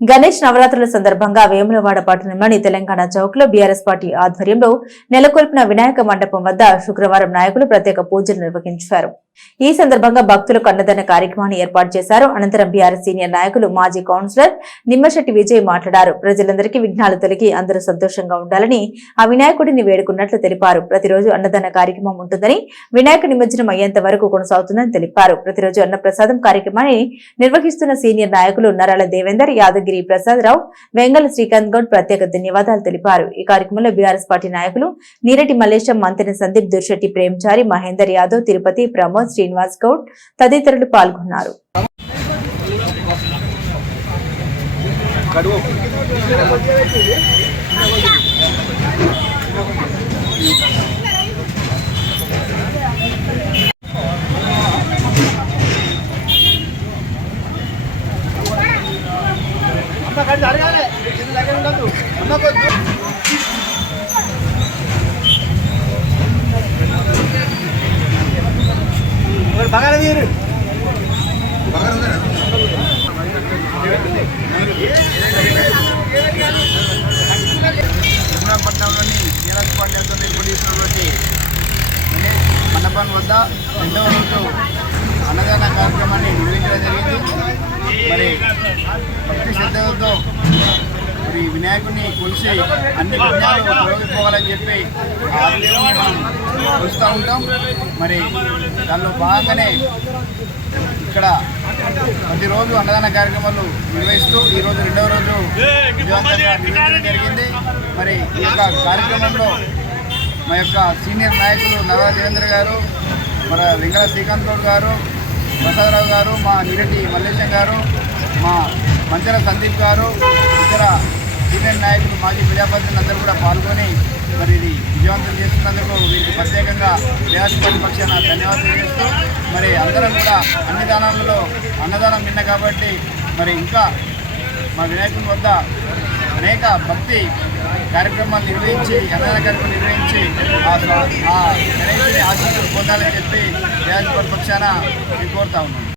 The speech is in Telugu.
గణేష్ నవరాత్రుల సందర్భంగా వేములవాడ పట్టణంలోని తెలంగాణ చౌక్ లో బీఆర్ఎస్ పార్టీ ఆధ్వర్యంలో నెలకొల్పిన వినాయక మండపం వద్ద శుక్రవారం నాయకులు ప్రత్యేక పూజలు నిర్వహించారు. ఈ సందర్భంగా భక్తులకు అన్నదాన కార్యక్రమాన్ని ఏర్పాటు చేశారు. అనంతరం బీఆర్ఎస్ సీనియర్ నాయకులు మాజీ కౌన్సిలర్ నిమ్మశెట్టి విజయ్ మాట్లాడారు. ప్రజలందరికీ విఘ్నాలు తొలగి అందరూ సంతోషంగా ఉండాలని ఆ వినాయకుడిని వేడుకున్నట్లు తెలిపారు. ప్రతిరోజు అన్నదాన కార్యక్రమం ఉంటుందని, వినాయక నిమజ్జనం అయ్యేంత వరకు కొనసాగుతుందని తెలిపారు. ప్రతిరోజు అన్నప్రసాదం కార్యక్రమాన్ని నిర్వహిస్తున్న సీనియర్ నాయకులు నరాల దేవేందర్, యాదగిరి ప్రసాద్ రావు, వెంగళ శ్రీకాంత్ గౌడ్ ప్రత్యేక ధన్యవాదాలు తెలిపారు. ఈ కార్యక్రమంలో బీఆర్ఎస్ పార్టీ నాయకులు నీరటి మల్లేశం, మంతెన సందీప్, దుర్శెట్టి ప్రేమ్చారి, మహేందర్ యాదవ్, తిరుపతి, ప్రమోద్, శ్రీనివాస్ గౌడ్ తదితరులు పాల్గొన్నారు. పట్టణంలోని బీఆర్ఎస్ పార్టీ ఏర్పడినటువంటి మండపం వద్ద రెండవ రోజు అన్నదాన కార్యక్రమాన్ని నిర్వహించడం జరిగింది. మరి భక్తి శ్రద్ధలతో మరి వినాయకుడిని కొలిసి అన్ని విఘ్నాలు తొలగిపోవాలని చెప్పి ఆ దేవుని మనం కొలుస్తూ ఉంటాం. మరి దానిలో భాగంగానే ఇక్కడ ప్రతిరోజు అన్నదాన కార్యక్రమాలు నిర్వహిస్తూ ఈరోజు రెండవ రోజు విజయవంతంగా నిర్వహించడం జరిగింది. మరి ఈ యొక్క కార్యక్రమంలో మా యొక్క సీనియర్ నాయకులు నరాల దేవేంద్ర గారు, మన వెంగళ శ్రీకాంత్ గౌడ్ గారు, ప్రసాదరావు గారు, మా నీరటి మల్లేశం గారు, మా మంచెల సందీప్ గారు, ఇతర సీనియర్ నాయకులు, మాజీ ప్రజాప్రతినిధులు అందరూ కూడా పాల్గొని మరి ఇది విజయవంతం చేస్తున్నందుకు వీరికి ప్రత్యేకంగా బీఆర్ఎస్ పార్టీ పక్షాన ధన్యవాదాలు చేస్తూ, మరి అందరం కూడా అన్ని దానాలలో అన్నదానం విన్న కాబట్టి మరి ఇంకా మా వినాయకుని వద్ద అనేక భక్తి కార్యక్రమాలు నిర్వహించి అన్నదాన కార్యక్రమాలు నిర్వహించి ఆ గణేశుని ఆశీస్సులు పొందాలని చెప్పి బీఆర్ఎస్ పార్టీ పక్షాన కోరుతా ఉన్నాం.